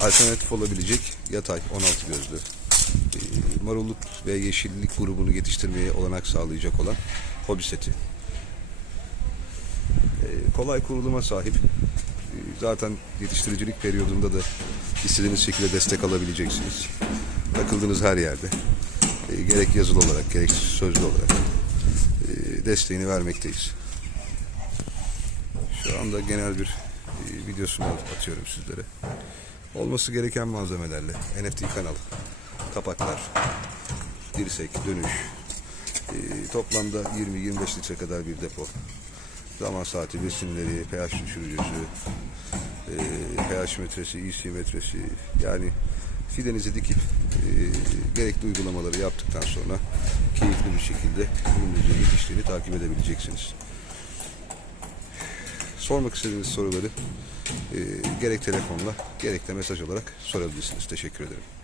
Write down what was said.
alternatif olabilecek yatay 16 gözlü e, marulluk ve yeşillik grubunu yetiştirmeye olanak sağlayacak olan hobi seti. E, kolay kuruluma sahip. E, zaten yetiştiricilik periyodunda da istediğiniz şekilde destek alabileceksiniz. Takıldığınız her yerde gerek yazılı olarak gerek sözlü olarak desteğini vermekteyiz. Şu anda genel bir videosunu atıyorum sizlere. Olması gereken malzemelerle NFT kanal, kapaklar, dirsek, dönüş, e, toplamda 20-25 litre kadar bir depo, zaman saati, besinleri, pH düşürücüsü, e, pH metresi, EC metresi yani fidenizi dikip e, gerekli uygulamaları yaptıktan sonra keyifli bir şekilde ürününüzün yetiştiğini takip edebileceksiniz. Sormak istediğiniz soruları gerek telefonla gerek de mesaj olarak sorabilirsiniz. Teşekkür ederim.